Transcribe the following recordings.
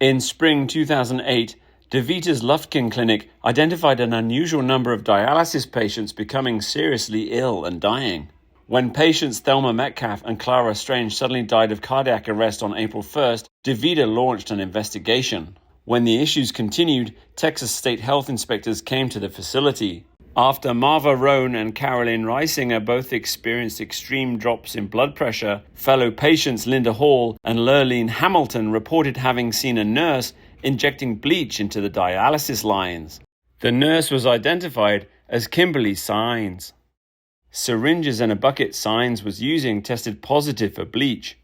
In spring 2008, DeVita's Lufkin clinic identified an unusual number of dialysis patients becoming seriously ill and dying. When patients Thelma Metcalf and Clara Strange suddenly died of cardiac arrest on April 1st, DeVita launched an investigation. When the issues continued, Texas state health inspectors came to the facility. After Marva Roan and Carolyn Reisinger both experienced extreme drops in blood pressure, fellow patients Linda Hall and Lurleen Hamilton reported having seen a nurse injecting bleach into the dialysis lines. The nurse was identified as Kimberly Sines. Syringes and a bucket Sines was using tested positive for bleach.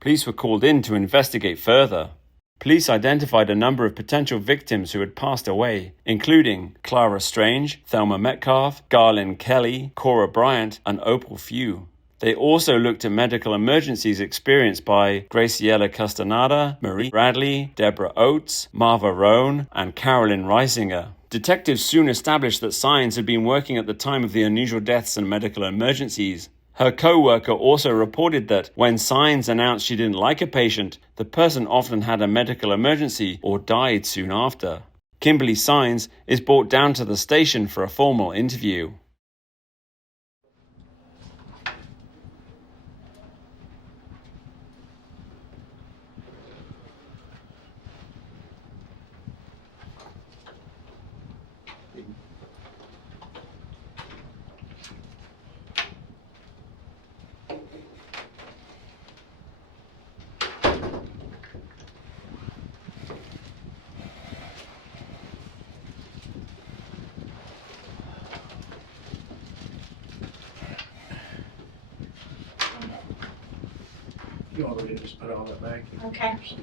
Police were called in to investigate further. Police identified a number of potential victims who had passed away, including Clara Strange, Thelma Metcalf, Garlin Kelly, Cora Bryant, and Opal Few. They also looked at medical emergencies experienced by Graciela Castaneda, Marie Bradley, Deborah Oates, Marva Roan, and Carolyn Reisinger. Detectives soon established that Sines had been working at the time of the unusual deaths and medical emergencies. Her co-worker also reported that when Sines announced she didn't like a patient, the person often had a medical emergency or died soon after. Kimberly Sines is brought down to the station for a formal interview. You want to just put all that back? Okay.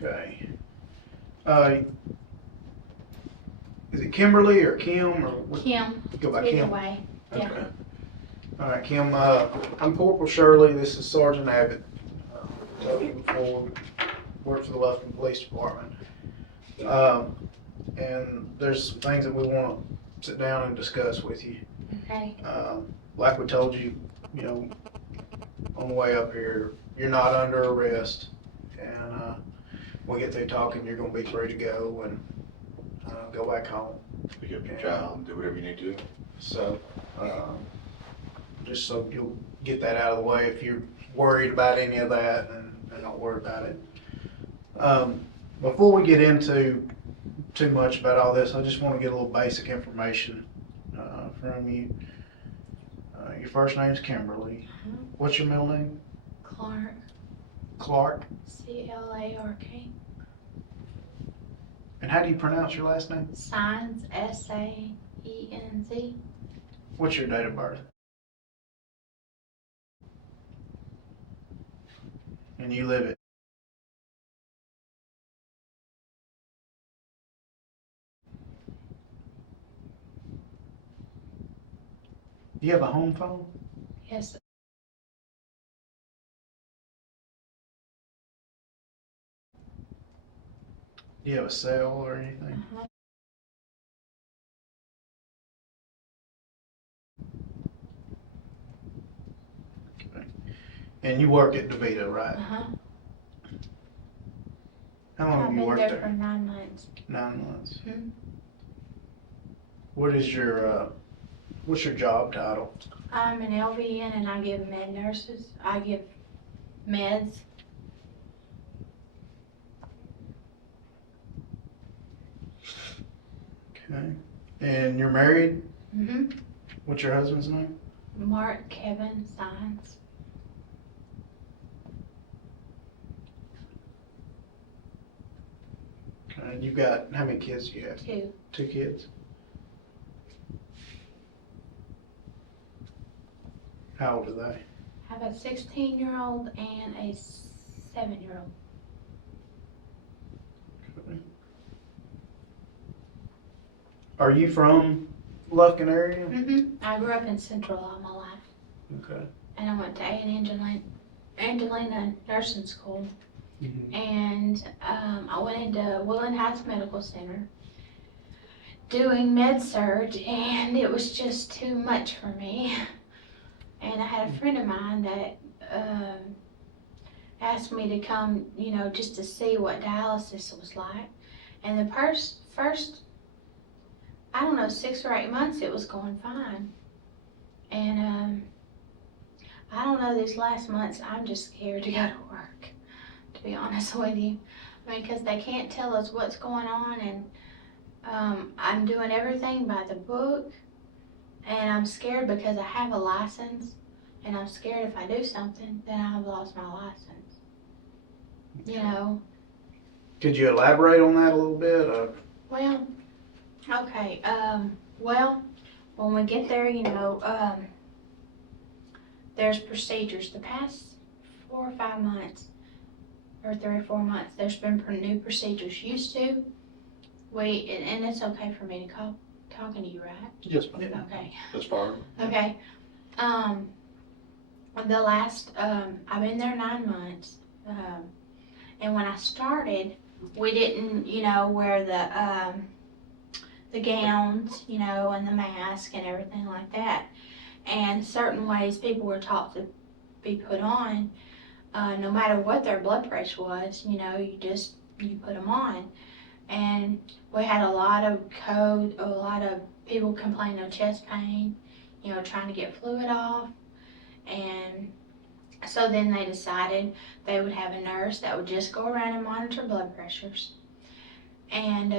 Okay. Is it Kimberly or Kim or what? Kim. Go by Either Kim. way. Yeah. Okay. All right, Kim. I'm Corporal Shirley. This is Sergeant Abbott. Told you before, work for the Lufkin Police Department. And there's some things that we want to sit down and discuss with you. Okay. Like we told you, on the way up here, you're not under arrest, and we'll get through talking. You're gonna be free to go and go back home. Pick up your child and do whatever you need to do. So, just so you'll get that out of the way, if you're worried about any of that, and don't worry about it. Before we get into too much about all this, I just want to get a little basic information from you. Your first name's Kimberly. What's your middle name? Clark. Clark. C-L-A-R-K. And how do you pronounce your last name? Sines. S-A-E-N-Z. What's your date of birth? And you live at? Do you have a home phone? Yes. Do you have a cell or anything? Uh-huh. Okay. And you work at DeVita, right? Uh-huh. How long I've have you been worked there there? for 9 months. 9 months. Mhm. What is your, what's your job title? I'm an LVN and I give med nurses. I give meds. Okay. And you're married? Mm-hmm. What's your husband's name? Mark Kevin Sines. Okay. Okay. And you've got, how many kids do you have? 2. 2 kids? How old are they? I have a 16-year-old and a 7-year-old. Okay. Are you from Lufkin area? I grew up in Central all my life, Okay. and I went to Angelina Nursing School, and I went into Woodland Heights Medical Center doing med-surg, and it was just too much for me. And I had a friend of mine that asked me to come, just to see what dialysis was like. And the first, I don't know, 6 or 8 months it was going fine. And I don't know, these last months I'm just scared to go to work, to be honest with you. I mean, because they can't tell us what's going on, and I'm doing everything by the book, and I'm scared because I have a license, and I'm scared if I do something, then I've lost my license. Could you elaborate on that a little bit? Well, okay, well, when we get there, there's procedures. The past 4 or 5 months, or 3 or 4 months, there's been new procedures. Used to, and it's okay for me to call talking to you, right? Yes, ma'am. Okay. That's fine. Okay. The last, I've been there 9 months, and when I started, we didn't, wear the gowns, and the mask and everything like that. And certain ways people were taught to be put on, no matter what their blood pressure was, you put them on. And we had a lot of people complaining of chest pain, trying to get fluid off. And so then they decided they would have a nurse that would just go around and monitor blood pressures. And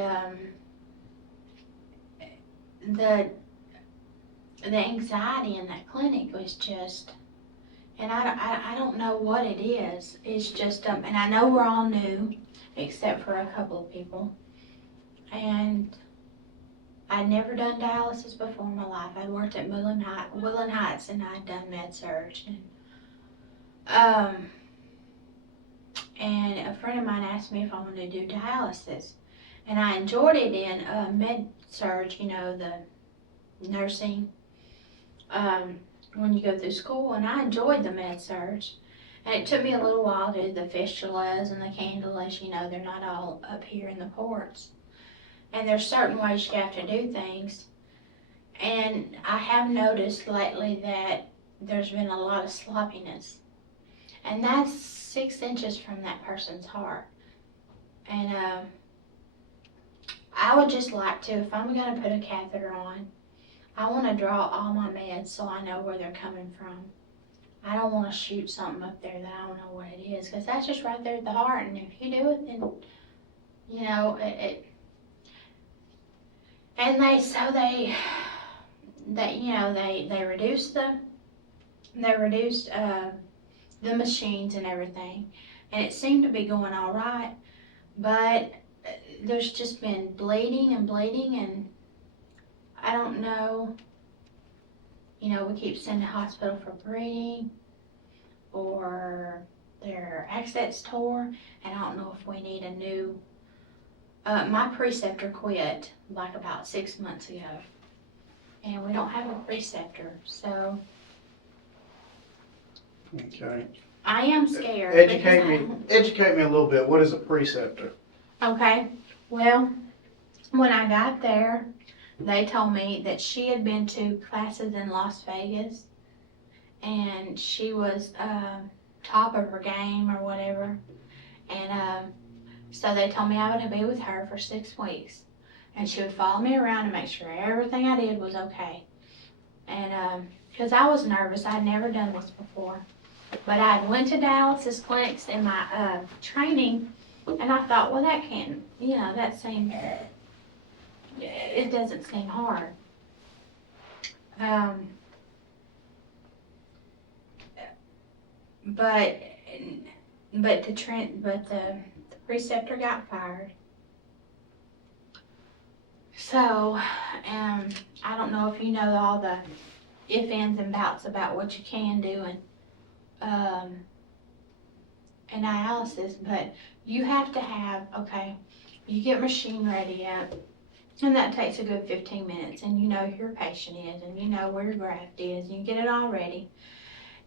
the anxiety in that clinic was just, and I don't know what it is. It's just, and I know we're all new, except for a couple of people. And I'd never done dialysis before in my life. I worked at Woodland Heights, and I'd done med-surg. And a friend of mine asked me if I wanted to do dialysis. And I enjoyed it in med-surg, the nursing, when you go through school. And I enjoyed the med-surg. And it took me a little while to do the fistulas and the cannulas, they're not all up here in the ports. And there's certain ways you have to do things. And I have noticed lately that there's been a lot of sloppiness. And that's 6 inches from that person's heart. And I would just like to, if I'm going to put a catheter on, I want to draw all my meds so I know where they're coming from. I don't want to shoot something up there that I don't know what it is, because that's just right there at the heart. And if you do it, then, and they reduced the machines and everything, and it seemed to be going all right, but there's just been bleeding, and I don't know, we keep sending to hospital for bleeding, or their access tore, and I don't know if we need a new, my preceptor quit like about 6 months ago, and we don't have a preceptor, so Okay. I am scared. Educate me a little bit. What is a preceptor? Okay, well, when I got there, they told me that she had been to classes in Las Vegas, and she was top of her game or whatever, and so they told me I would be with her for 6 weeks, and she would follow me around and make sure everything I did was okay. And because I was nervous, I'd never done this before, but I went to dialysis clinics in my training, and I thought, well, that can't, that seemed, it doesn't seem hard. But the preceptor got fired, So, I don't know if you know all the if, ands, and bouts about what you can do in dialysis, but you have to have, okay, you get machine ready up, and that takes a good 15 minutes, and you know who your patient is, and you know where your graft is, and you get it all ready.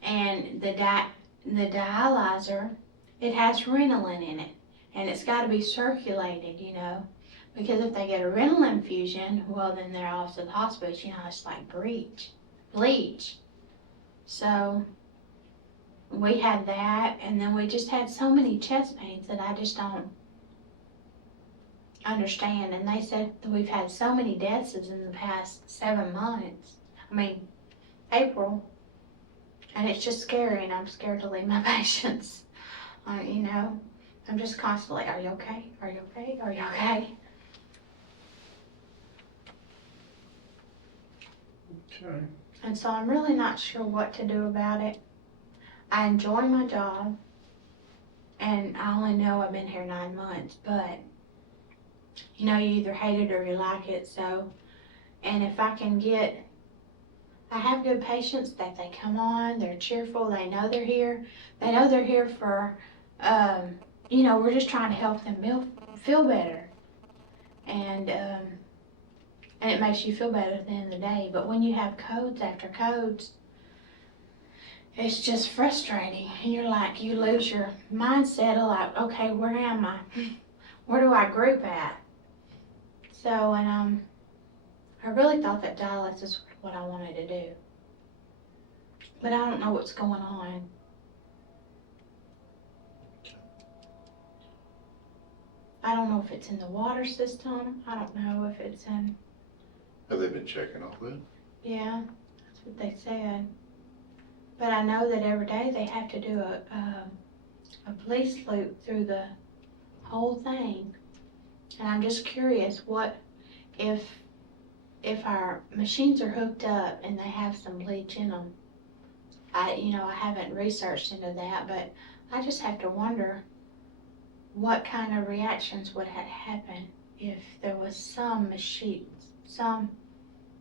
And the dialyzer, it has Ritalin in it, and it's got to be circulated, you know, because if they get a Ritalin infusion, well, then they're off to the hospital, you know, it's like bleach. So we had that, and then we just had so many chest pains that I just don't understand. And they said that we've had so many deaths in the past 7 months. I mean, April. And it's just scary, and I'm scared to leave my patients. You know, I'm just constantly, are you okay? Are you okay? Are you okay? Okay. And so I'm really not sure what to do about it. I enjoy my job, and I only know I've been here 9 months, but you know, you either hate it or you like it. So, and if I can get, I have good patients that they come on, they're cheerful, they know they're here. They know they're here for, you know, we're just trying to help them feel better. And it makes you feel better at the end of the day. But when you have codes after codes, it's just frustrating. And you're like, you lose your mindset of like, okay, where am I? Where do I group at? So, and I really thought that dialysis was what I wanted to do. But I don't know what's going on. I don't know if it's in the water system. I don't know if it's in, Have they been checking all that? yeah, that's what they said. But I know that every day they have to do a police loop through the whole thing. And I'm just curious, what if our machines are hooked up and they have some bleach in them? I haven't researched into that, but I just have to wonder what kind of reactions would have happened if there was some machines, some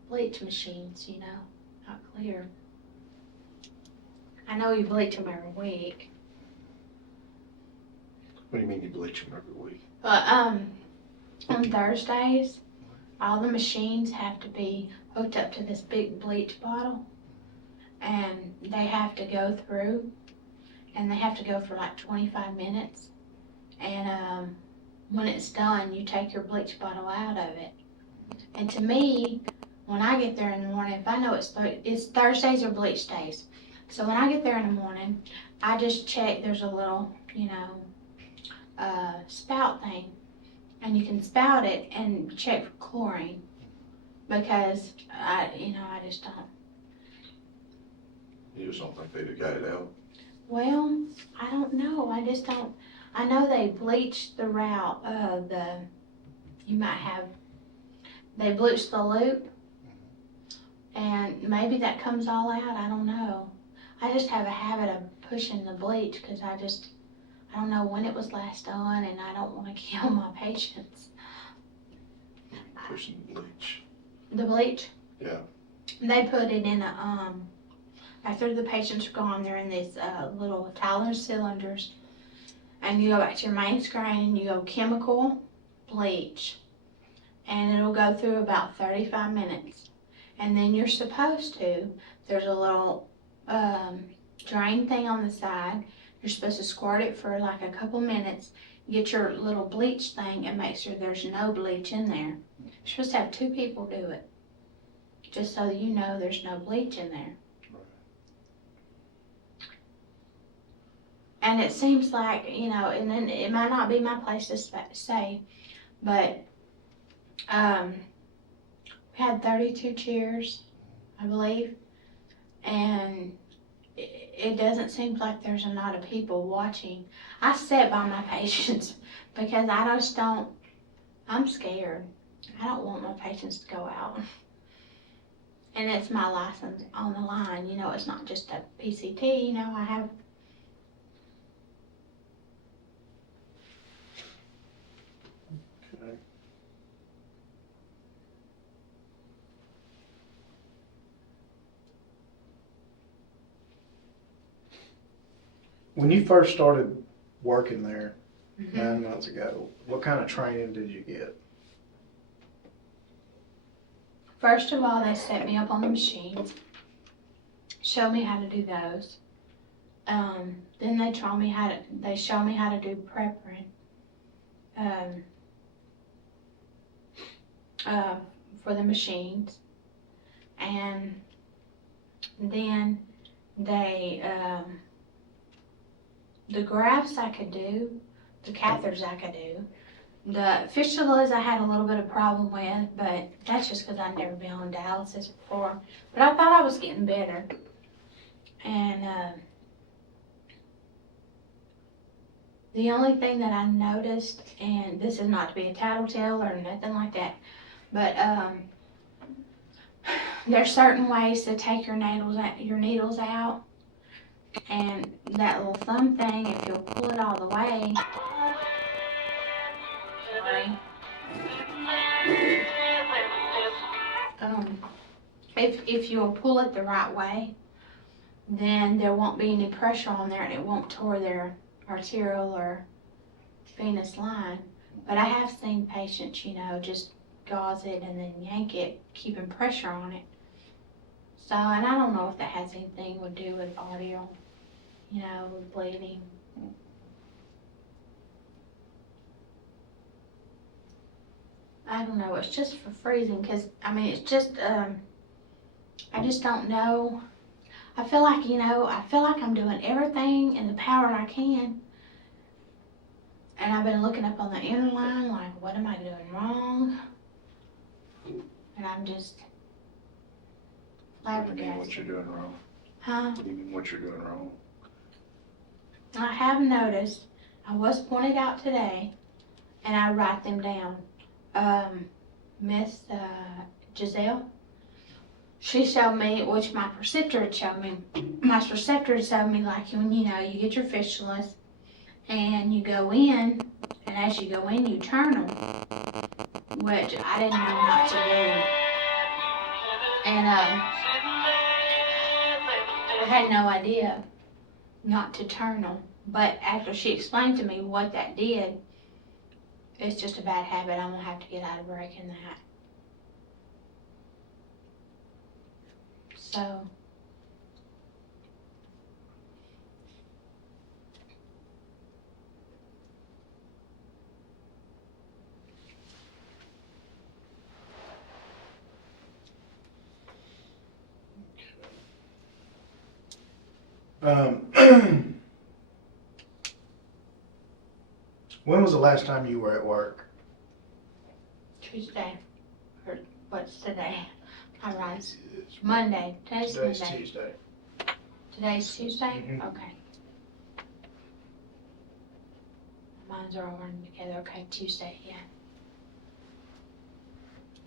bleach machines, you know, not clear. I know you bleach them every week. What do you mean you bleach them every week? But on Thursdays, all the machines have to be hooked up to this big bleach bottle, and they have to go through, and they have to go for like 25 minutes. And when it's done, you take your bleach bottle out of it. And to me, when I get there in the morning, if I know it's Thursdays or bleach days, so when I get there in the morning, I just check. There's a little, you know, spout thing, and you can spout it and check for chlorine, because I just don't. You just don't think they'd have got it out? Well, I don't know. I just don't. I know they bleach the route of they bleach the loop, and maybe that comes all out. I don't know. I just have a habit of pushing the bleach because I don't know when it was last done, and I don't want to kill my patients. Pushing bleach. The bleach? Yeah. They put it in after the patients are gone, they're in these little Tyler cylinders. And you go back to your main screen and you go chemical, bleach. And it'll go through about 35 minutes. And then you're supposed to, there's a little drain thing on the side. You're supposed to squirt it for like a couple minutes, get your little bleach thing, and make sure there's no bleach in there. You're supposed to have 2 people do it, just so you know there's no bleach in there. And it seems like, you know, and then it might not be my place to say, but we had 32 chairs, I believe, and it doesn't seem like there's a lot of people watching. I sit by my patients because I'm scared. I don't want my patients to go out. And it's my license on the line, you know, it's not just a PCT, you know, I have. Okay. When you first started working there Mhm. 9 months ago, what kind of training did you get? First of all, they set me up on the machines, showed me how to do those. Then they showed me how to do preparing. Um, for the machines, and then they the grafts I could do, the catheters I could do. The fistulas I had a little bit of problem with, but that's just because I'd never been on dialysis before. But I thought I was getting better. And the only thing that I noticed, and this is not to be a tattletale or nothing like that, but there's certain ways to take your needles out, and that little thumb thing, if you'll pull it all the way, sorry, if you'll pull it the right way, then there won't be any pressure on there and it won't tore their arterial or venous line. But I have seen patients, just gauze it and then yank it, keeping pressure on it. So, and I don't know if that has anything to do with arterial, bleeding. I don't know, it's just for freezing, because, it's just, I just don't know. I feel like I'm doing everything in the power I can. And I've been looking up on the inner line, like, what am I doing wrong? And I'm just What do you mean what flabbergasted. you're doing wrong? Huh? What do you mean what you're doing wrong? I have noticed, I was pointed out today, and I write them down. Miss Giselle, she showed me, which my preceptor had showed me. My preceptor had showed me, like, when you get your fistulas, and you go in, and as you go in, you turn them, which I didn't know not to do. And I had no idea not to turn them. But after she explained to me what that did, it's just a bad habit. I'm gonna have to get out of breaking that. So. When was the last time you were at work? Tuesday, or what's today? I rise. Monday. Today's Today's Monday. Tuesday. Today's Tuesday? Mhm. Okay. Mine's are all running together. Okay, Tuesday, yeah.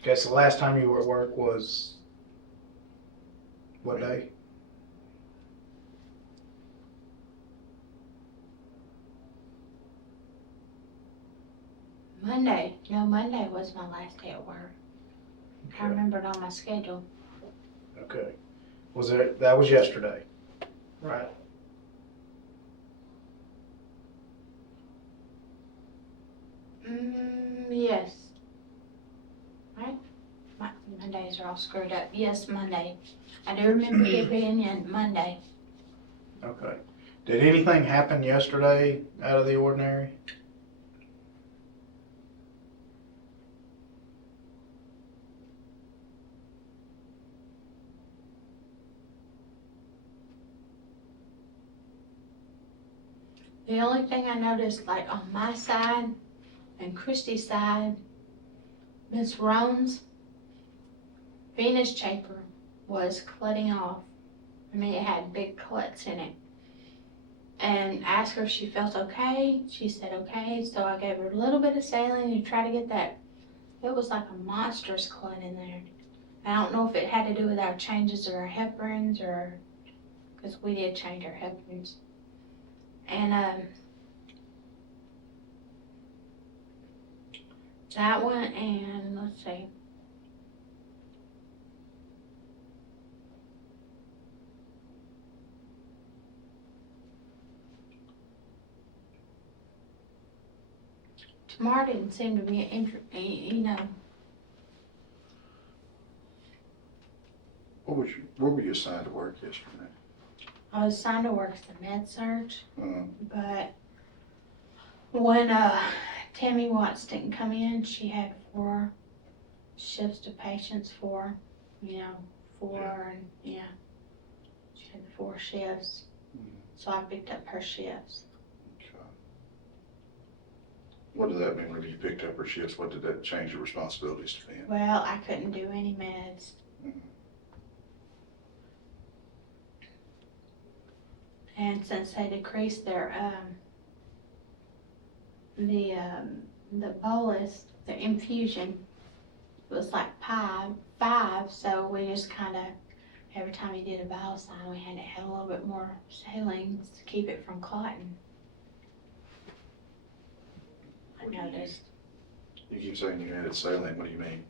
Okay, so the last time you were at work was what day? Monday. No, Monday was my last day at work. I remember it on my schedule. Okay. That was yesterday, right? Yes. Right? My days are all screwed up. Yes, Monday. I do remember it being in Monday. Okay. Did anything happen yesterday out of the ordinary? The only thing I noticed, like on my side and Christy's side, Miss Roan's venous chamber was clotting off. It had big clots in it. And asked her if she felt okay. She said okay, so I gave her a little bit of saline to try to get that. It was like a monstrous clot in there. I don't know if it had to do with our changes of our heparins, or because we did change our heparins. And that one, and let's see. Mar didn't seem to be, you know, Where were you assigned to work yesterday? I was assigned to work as a med surge, Uh, but when Tammy Watts didn't come in, she had 4 shifts to patients, 4, you know, 4, and yeah, she had 4 shifts. So I picked up her shifts. okay. What did that mean when you picked up her shifts? What did that change your responsibilities to be? Well, I couldn't do any meds. And since they decreased their, the bolus, the infusion, it was like 5, so we just kinda, every time he did a vital sign, we had to have a little bit more saline to keep it from clotting. I noticed. You keep saying you added saline, what do you mean?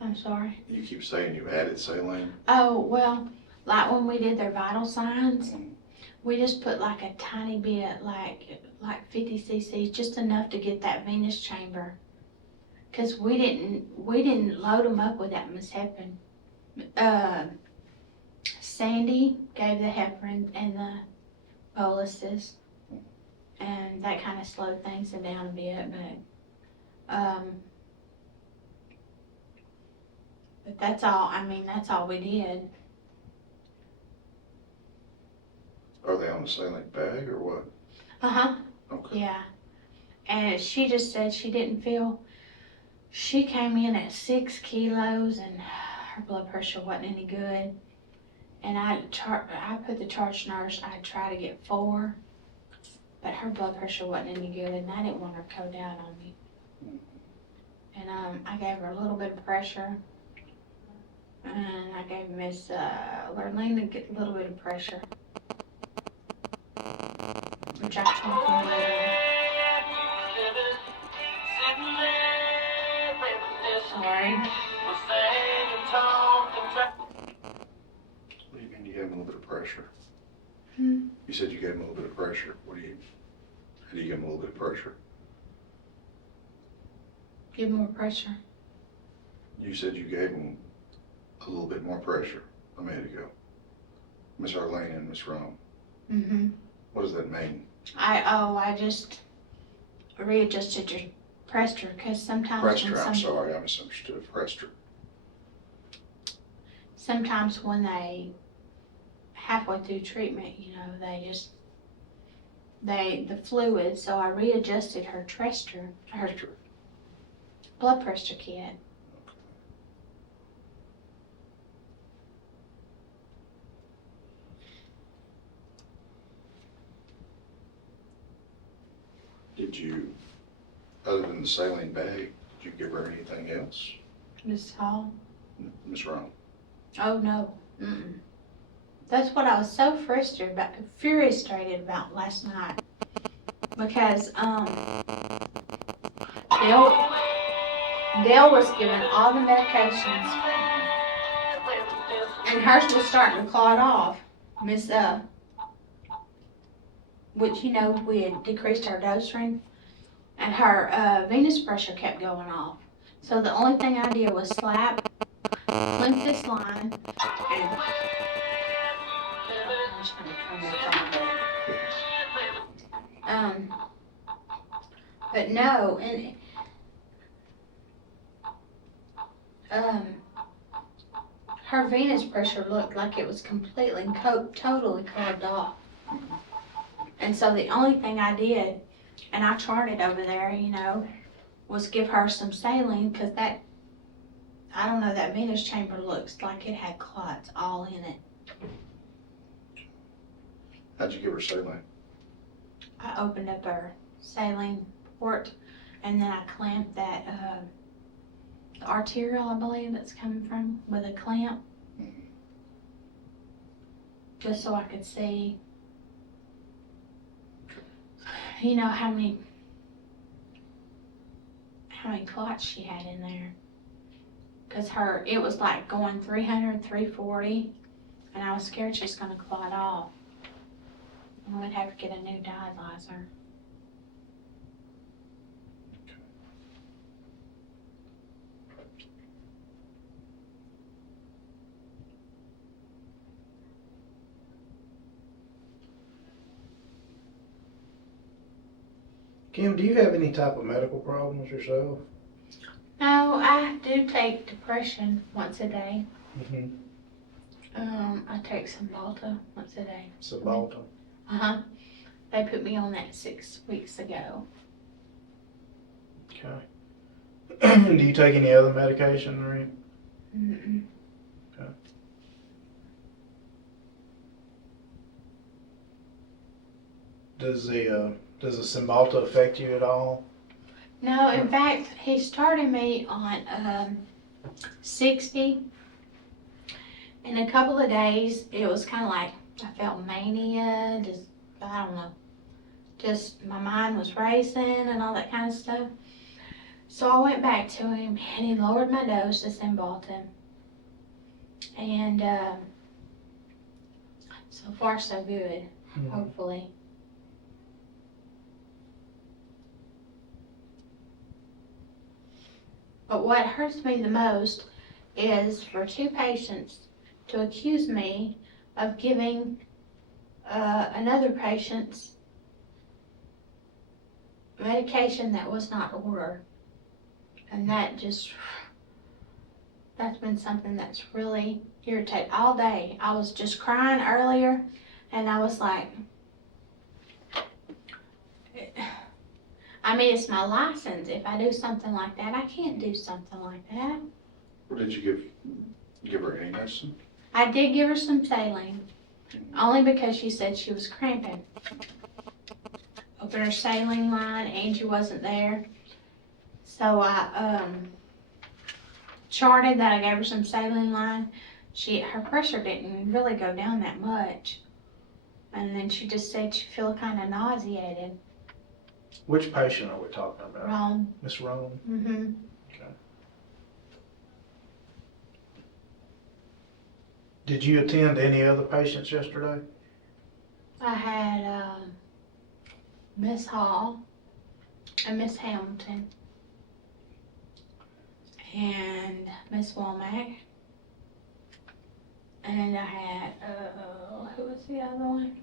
I'm sorry? You keep saying you added saline? Oh, well, like when we did their vital signs, we just put like a tiny bit, like 50 cc's, just enough to get that venous chamber. Cause we didn't load them up with that heparin. Sandy gave the heparin and the boluses, and that kind of slowed things down a bit, but that's all, I mean, that's all we did. Are they on the saline bag or what? Uh-huh. Okay. Yeah. And she just said she didn't feel, she came in at 6 kilos and her blood pressure wasn't any good. And I put the charge nurse, I tried to get 4, but her blood pressure wasn't any good and I didn't want her to go down on me. And I gave her a little bit of pressure. And I gave Miss Lurleen a little bit of pressure. Which I told her later. Sorry. What do you mean you gave him a little bit of pressure? Hmm? You said you gave him a little bit of pressure. How do you give him a little bit of pressure? Give more pressure. You said you gave him a little bit more pressure a minute ago. Miss Arlene and Miss Rome. Mm-hmm. What does that mean? I just readjusted your pressure because sometimes Pressed her, I'm sorry, I misunderstood. Pressed her. sometimes when they halfway through treatment, you know, the fluid, so I readjusted her her blood pressure kit. Did you, other than the saline bag, did you give her anything else? Miss Hall? Miss Rome? Oh no. Mm-mm. That's what I was so frustrated about last night. Because Dale was given all the medications and hers was starting to clot off. Which, you know, we had decreased our dose ring, and her venous pressure kept going off. So the only thing I did was clamp this line, and I'm just gonna turn this on. But no, and her venous pressure looked like it was completely, totally carved off. And so the only thing I did, and I charted over there, you know, was give her some saline, because that, I don't know, that venous chamber looks like it had clots all in it. How'd you give her saline? I opened up her saline port, and then I clamped that, the arterial, I believe that's coming from, with a clamp. Just so I could see, you know, how many clots she had in there. Cause it was like going 300, 340, and I was scared she's gonna clot off. I'm gonna have to get a new dialyzer. Kim, do you have any type of medical problems yourself? No, I do take depression once a day. Mm-hmm. I take Cymbalta once a day. Cymbalta. They put me on that 6 weeks ago. Okay. Do you take any other medication or anything? Mm-mm. Does the Cymbalta affect you at all? No, in fact, he started me on 60. In a couple of days, it was kind of like I felt mania, just, I don't know, just my mind was racing and all that kind of stuff. So I went back to him and he lowered my dose to Cymbalta. And so far so good, hopefully. But what hurts me the most is for two patients to accuse me of giving another patient's medication that was not ordered. And that's been something that's really irritated all day. I was just crying earlier and I was like, I mean, it's my license. If I do something like that, I can't do something like that. What did you give her any medicine? I did give her some saline, only because she said she was cramping. Opened her saline line, Angie wasn't there. So I charted that I gave her some saline line. Her pressure didn't really go down that much. And then she just said she felt kind of nauseated. Which patient are we talking about? Wrong. Miss Rome? Mm-hmm. Okay. Did you attend any other patients yesterday? I had Miss Hall and Miss Hamilton and Miss Womack. And I had, who was the other one?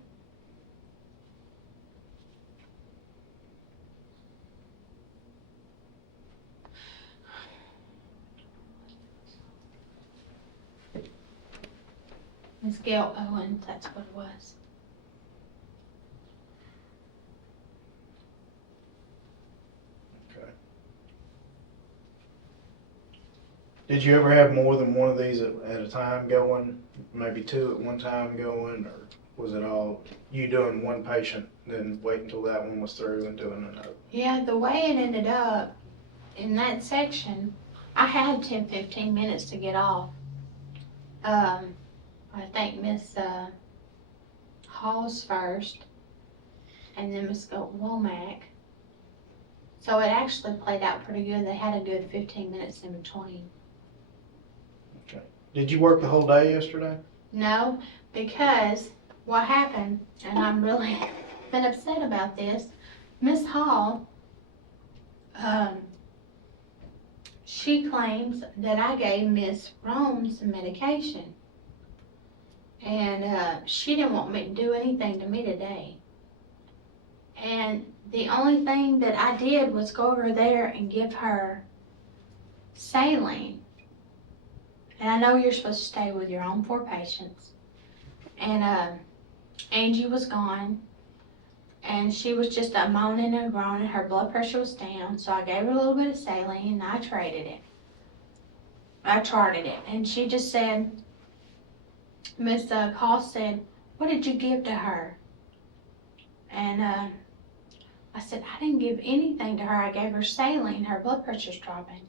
Miss Gail Owens, that's what it was. Okay. Did you ever have more than one of these at a time going? Maybe two at one time going? Or was it all you doing one patient, then wait until that one was through and doing another? Yeah, the way it ended up in that section, I had 10-15 minutes to get off. I think Miss Hall's first, and then Miss Womack. So it actually played out pretty good. They had a good 15 minutes in between. Okay. Did you work the whole day yesterday? No, because what happened, and I'm really been upset about this, Miss Hall, she claims that I gave Miss Rome some medication. And she didn't want me to do anything to me today. And the only thing that I did was go over there and give her saline. And I know you're supposed to stay with your own 4 patients. And Angie was gone. And she was just moaning and groaning. Her blood pressure was down. So I gave her a little bit of saline and I charted it. And she just said, Miss Cost said, what did you give to her? And I said, I didn't give anything to her. I gave her saline. Her blood pressure's dropping.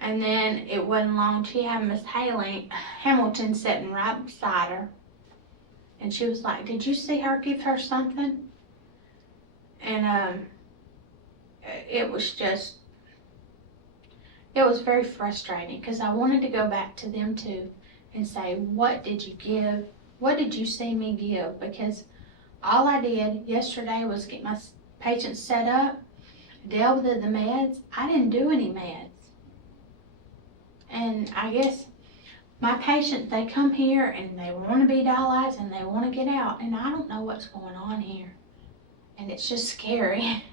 And then it wasn't long. She had Miss Hamilton sitting right beside her. And she was like, did you see her give her something? And it was very frustrating because I wanted to go back to them too and say, what did you give? What did you see me give? Because all I did yesterday was get my patients set up, deal with the meds. I didn't do any meds. And I guess my patients, they come here and they want to be dialyzed and they want to get out. And I don't know what's going on here. And it's just scary.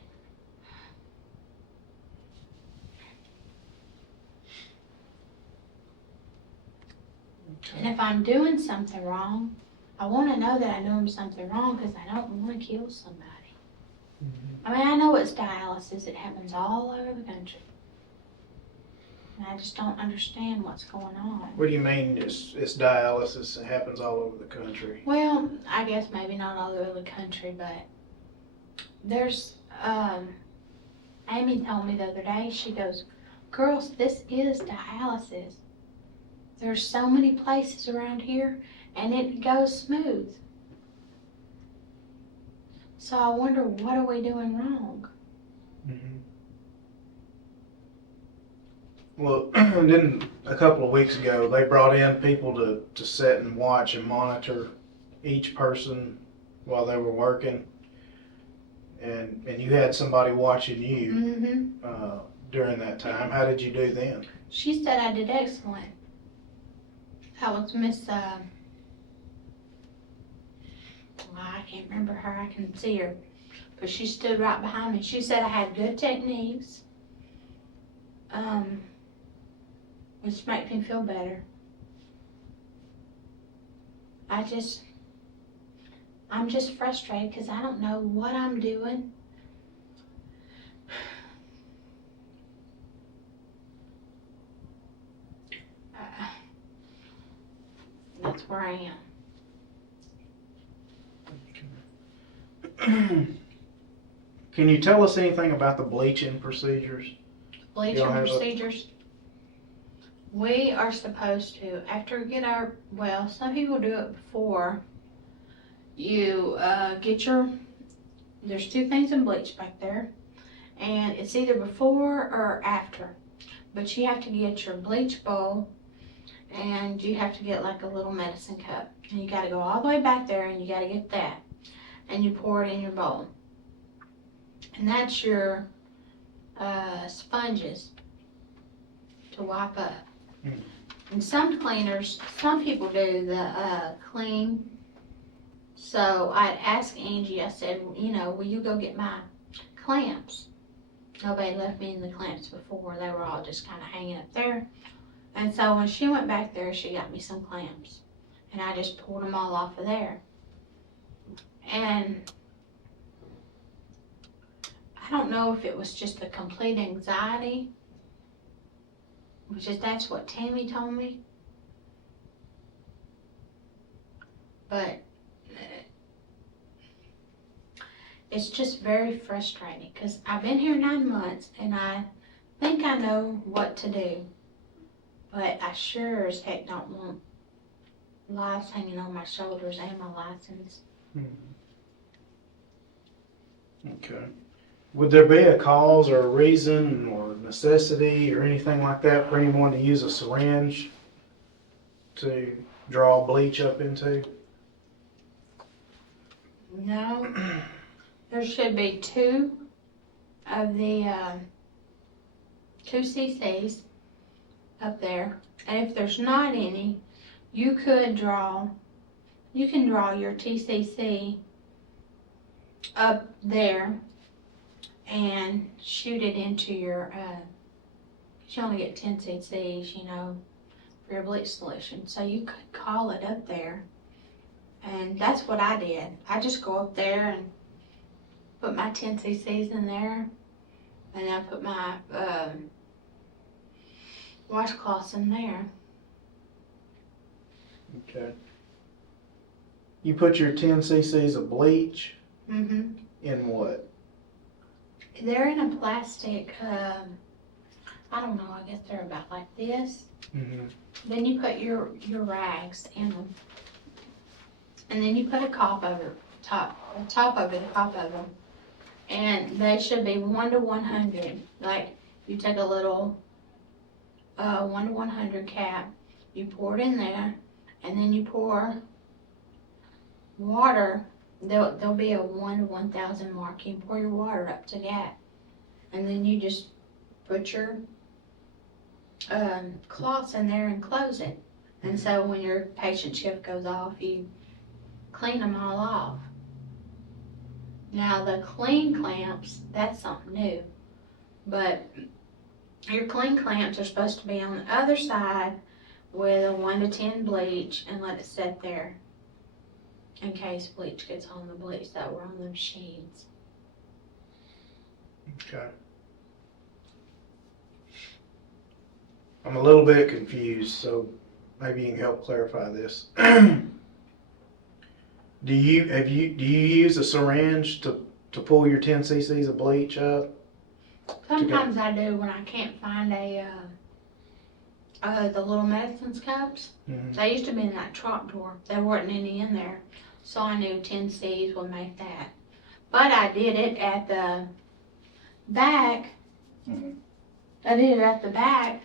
And if I'm doing something wrong, I want to know that I'm doing something wrong because I don't want to kill somebody. I mean, I know it's dialysis. It happens all over the country. And I just don't understand what's going on. What do you mean it's dialysis? It happens all over the country. Well, I guess maybe not all over the country, but there's, Amy told me the other day, she goes, girls, this is dialysis. There's so many places around here and it goes smooth. So I wonder, what are we doing wrong? Well, then a couple of weeks ago, they brought in people to sit and watch and monitor each person while they were working. And you had somebody watching you during that time. How did you do then? She said I did excellent. That was Miss, I can't remember her, I can see her. But she stood right behind me. She said I had good techniques, which makes me feel better. I'm just frustrated because I don't know what I'm doing. That's where I am. Can you tell us anything about the bleaching procedures? Bleaching procedures. We are supposed to, after we get our, well, some people do it before. You get there's two things in bleach back there. And it's either before or after. But you have to get your bleach bowl and you have to get like a little medicine cup. And you gotta go all the way back there and you gotta get that. And you pour it in your bowl. And that's your sponges to wipe up. And some people do the clean. So I'd ask Angie, I said, you know, will you go get my clamps? Nobody left me in the clamps before. They were all just kind of hanging up there. And so when she went back there, she got me some clamps. And I just pulled them all off of there. And I don't know if it was just a complete anxiety, that's what Tammy told me. But it's just very frustrating because I've been here 9 months and I think I know what to do. But I sure as heck don't want lives hanging on my shoulders and my license. Okay. Would there be a cause or a reason or necessity or anything like that for anyone to use a syringe to draw bleach up into? No. There should be 2 of the 2 cc's up there. And if there's not any, you can draw your TCC up there and shoot it into your, you only get 10 cc's, you know, for your bleach solution. So you could call it up there. And that's what I did. I just go up there and put my 10 cc's in there. And I put my washcloths in there. Okay. You put your 10 cc's of bleach in what? They're in a plastic, I don't know, I guess they're about like this. Then you put your rags in them. And then you put a top over the top of them. And they should be 1 to 100. Like, you take a little 1 to 100 cap, you pour it in there, and then you pour water. There'll be a 1 to 1,000 mark. You pour your water up to that. And then you just put your cloths in there and close it. And so when your patient shift goes off, you clean them all off. Now the clean clamps, that's something new. But your clean clamps are supposed to be on the other side with a 1 to 10 bleach and let it sit there in case bleach gets on the bleach that were on the machines. Okay. I'm a little bit confused, so maybe you can help clarify this. Do you use a syringe to pull your 10 cc's of bleach up? Sometimes I do when I can't find the little medicines cups. Mm-hmm. They used to be in that trap drawer. There weren't any in there, so I knew 10 C's would make that. But I did it at the back. Mhm. I did it at the back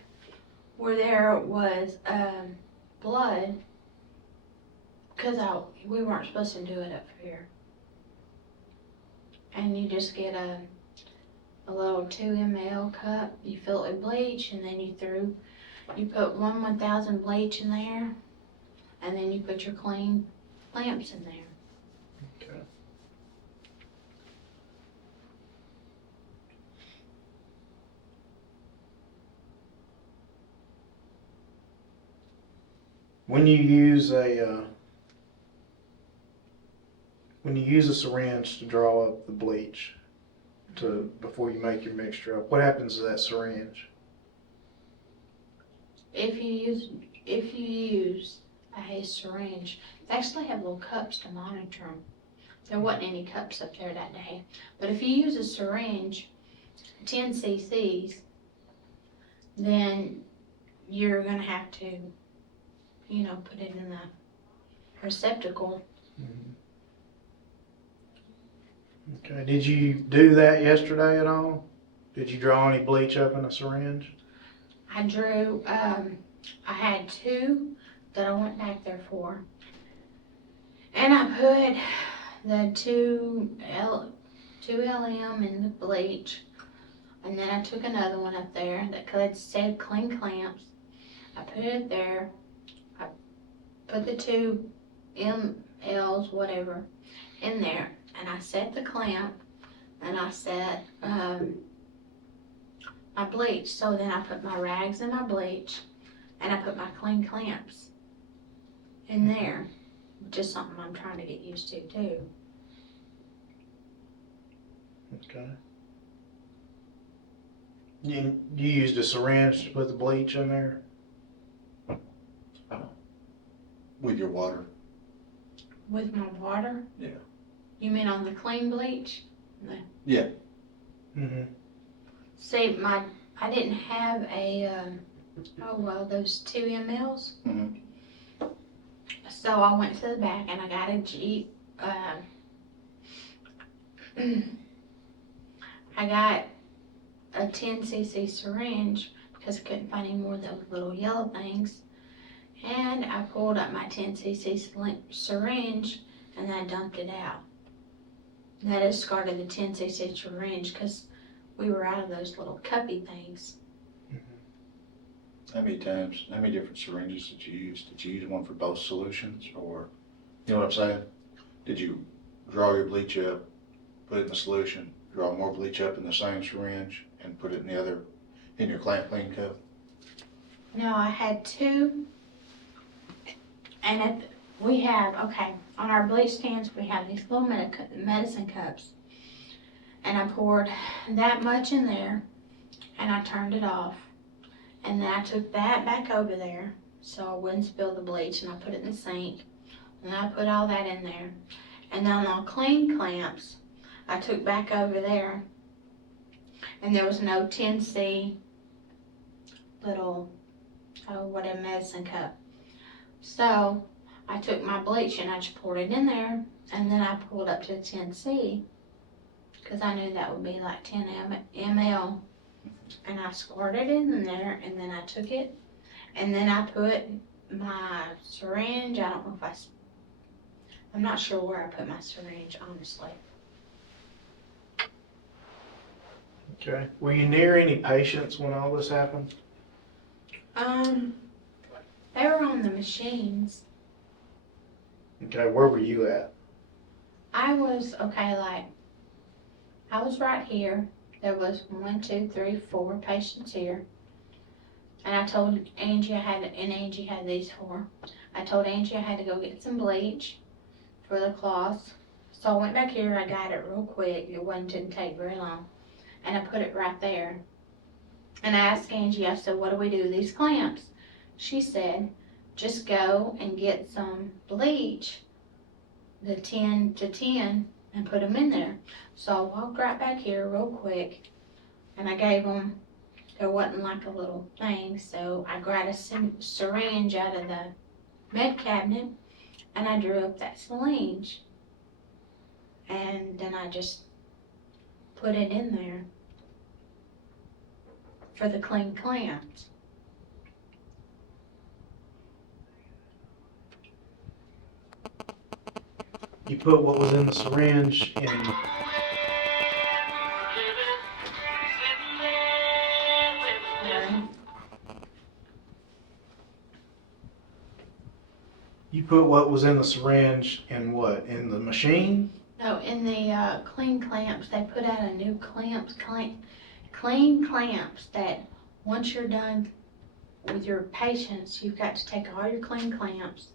where there was blood, because we weren't supposed to do it up here. And you just get a little 2 ml cup, you fill it with bleach, and then you put 1/1000 bleach in there, and then you put your clean lamps in there. Okay. When you use a syringe to draw up the bleach before you make your mixture up, what happens to that syringe? If you use a syringe, they actually have little cups to monitor them. There wasn't any cups up there that day. But if you use a syringe, 10 cc's, then you're gonna have to, put it in the receptacle. Mm-hmm. Okay, did you do that yesterday at all? Did you draw any bleach up in a syringe? I drew, I had 2 that I went back there for. And I put the 2LM in the bleach. And then I took another one up there that said clean clamps. I put it there. I put the 2 MLs, whatever, in there. And I set the clamp. And I set my bleach. So then I put my rags in my bleach. And I put my clean clamps in there. Just something I'm trying to get used to too. Okay. You used a syringe to put the bleach in there? With your water? With my water? Yeah. You mean on the clean bleach? Yeah. Mm-hmm. See, I didn't have those 2 mLs. Mhm. So I went to the back and I got a Jeep. I got a 10 cc syringe because I couldn't find any more of those little yellow things. And I pulled up my 10 cc syringe and I dumped it out. And I discarded the 10 cc syringe because we were out of those little cuppy things. How many different syringes did you use? Did you use one for both solutions, or, you know what I'm saying? Did you draw your bleach up, put it in the solution, draw more bleach up in the same syringe, and put it in your clamp clean cup? No, I had 2, and on our bleach stands, we have these little medicine cups. And I poured that much in there, and I turned it off. And then I took that back over there, so I wouldn't spill the bleach, and I put it in the sink. And I put all that in there. And then on clean clamps, I took back over there, and there was no 10C little, whatever medicine cup. So I took my bleach and I just poured it in there, and then I pulled up to the 10C, because I knew that would be like 10 ml. And I squirted it in there, and then I took it, and then I put my syringe. I don't know if I'm not sure where I put my syringe, honestly. Okay. Were you near any patients when all this happened? They were on the machines. Okay, where were you at? I was I was right here. There was 1, 2, 3, 4 patients here. And I told Angie Angie had these for. I told Angie I had to go get some bleach for the cloths. So I went back here, I got it real quick. Didn't take very long. And I put it right there. And I asked Angie, I said, what do we do with these clamps? She said, just go and get some bleach, the 10 to 10, and put them in there. So I walked right back here real quick, and I gave them, there wasn't like a little thing, so I grabbed a syringe out of the med cabinet, and I drew up that syringe. And then I just put it in there for the clean clamps. You put what was in the syringe in. You put what was in the syringe in what? In the machine? No, in the clean clamps, they put out a new clean clamps that once you're done with your patients, you've got to take all your clean clamps,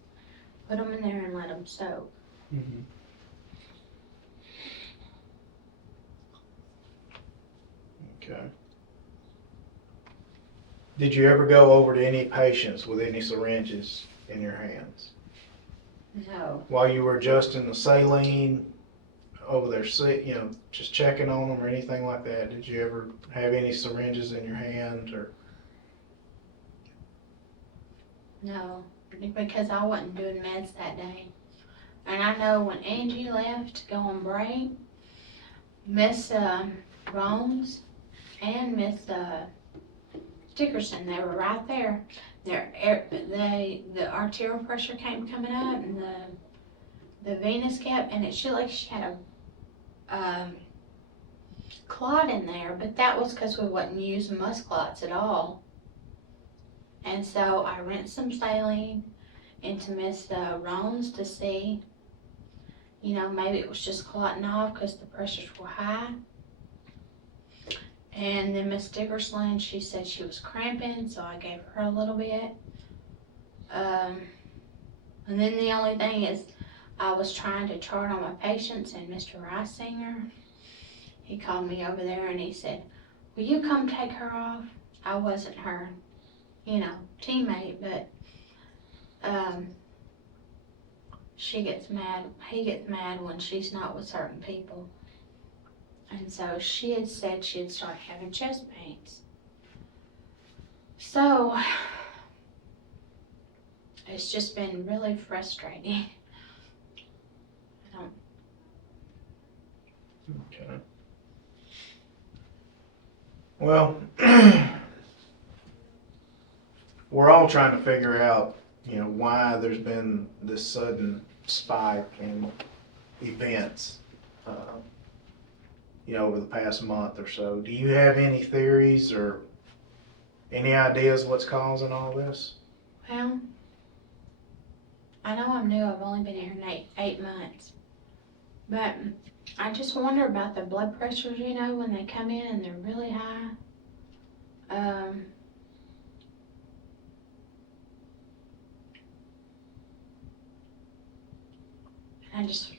put them in there and let them soak. Mm-hmm. Okay. Did you ever go over to any patients with any syringes in your hands? No, While you were adjusting the saline over there, just checking on them or anything like that, did you ever have any syringes in your hand or? no, because I wasn't doing meds that day. And I know when Angie left to go on break, Miss Rones and Miss Dickerson, they were right there. The arterial pressure coming up, and the venous kept, and it showed like she had a clot in there, but that was because we wasn't using musclots at all. And so I rinsed some saline into Miss Rones to see, maybe it was just clotting off because the pressures were high. And then Miss Dickerson, she said she was cramping, so I gave her a little bit. And then the only thing is, I was trying to chart on my patients, and Mr. Reisinger, he called me over there and he said, will you come take her off? I wasn't her, teammate, but he gets mad when she's not with certain people. And so she had said she had started having chest pains. So it's just been really frustrating. Okay. Well, we're all trying to figure out, why there's been this sudden spike in events, over the past month or so. Do you have any theories or any ideas what's causing all this? Well, I know I'm new. I've only been here 8 months. But I just wonder about the blood pressures, when they come in and they're really high.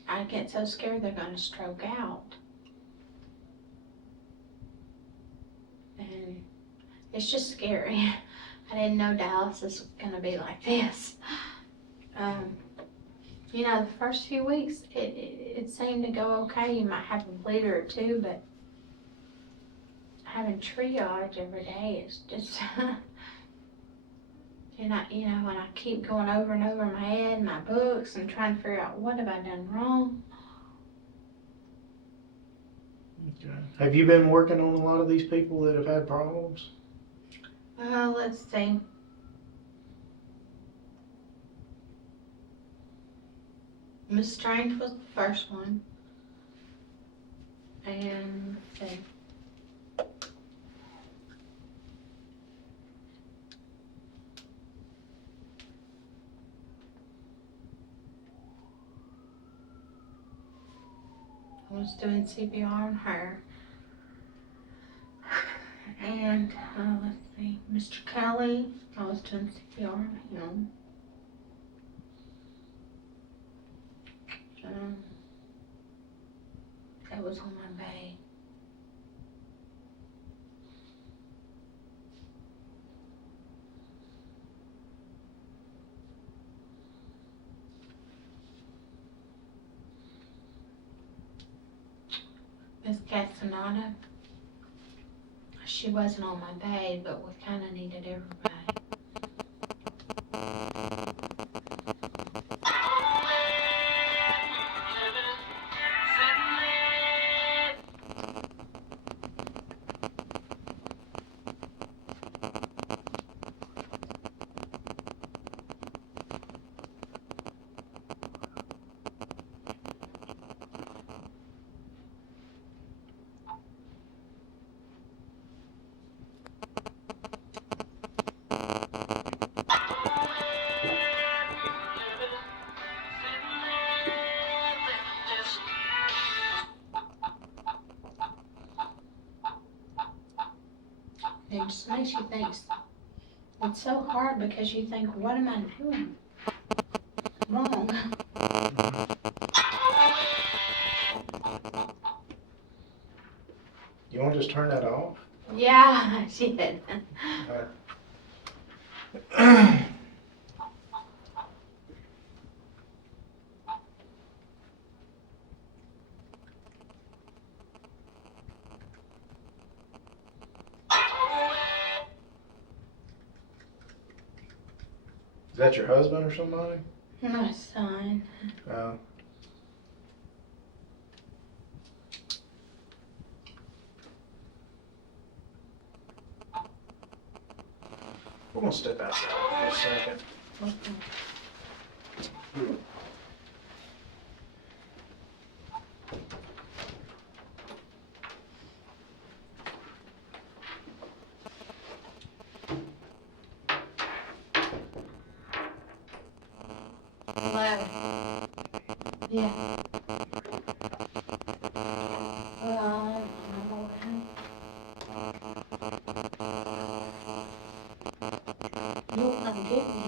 I get so scared they're going to stroke out. And it's just scary. I didn't know dialysis was going to be like this. The first few weeks, it seemed to go okay. You might have a bleeder or two, but having triage every day is just, and I keep going over and over in my head, my books, and trying to figure out what have I done wrong. Okay. Have you been working on a lot of these people that have had problems? Let's see. Miss Strange was the first one. And let's see. I was doing CPR on her. And And, let's see, Mr. Kelly, I was doing CPR on him. That was on my bay. Miss Castaneda, she wasn't on my bay, but we kind of needed everybody. It just makes you think. It's so hard because you think, what am I doing wrong? You want to just turn that off? Yeah, she did. Is that your husband or somebody? My son. Oh. We're gonna step outside for a second. Okay. Hello. Yeah. You'll come get me.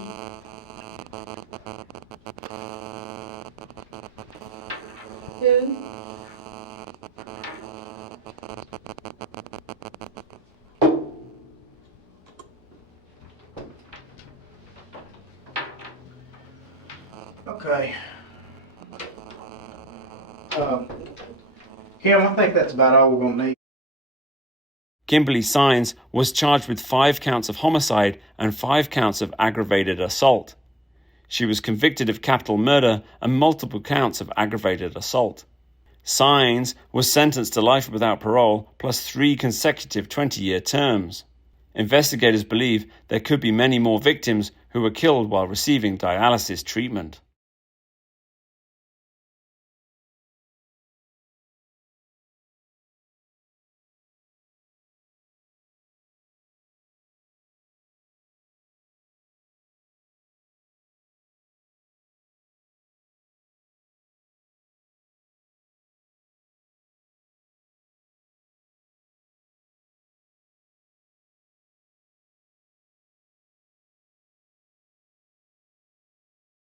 Who? Okay. Kim, I think that's about all we're gonna need. Kimberly Sines was charged with 5 counts of homicide and 5 counts of aggravated assault. She was convicted of capital murder and multiple counts of aggravated assault. Sines was sentenced to life without parole plus 3 consecutive 20-year terms. Investigators believe there could be many more victims who were killed while receiving dialysis treatment.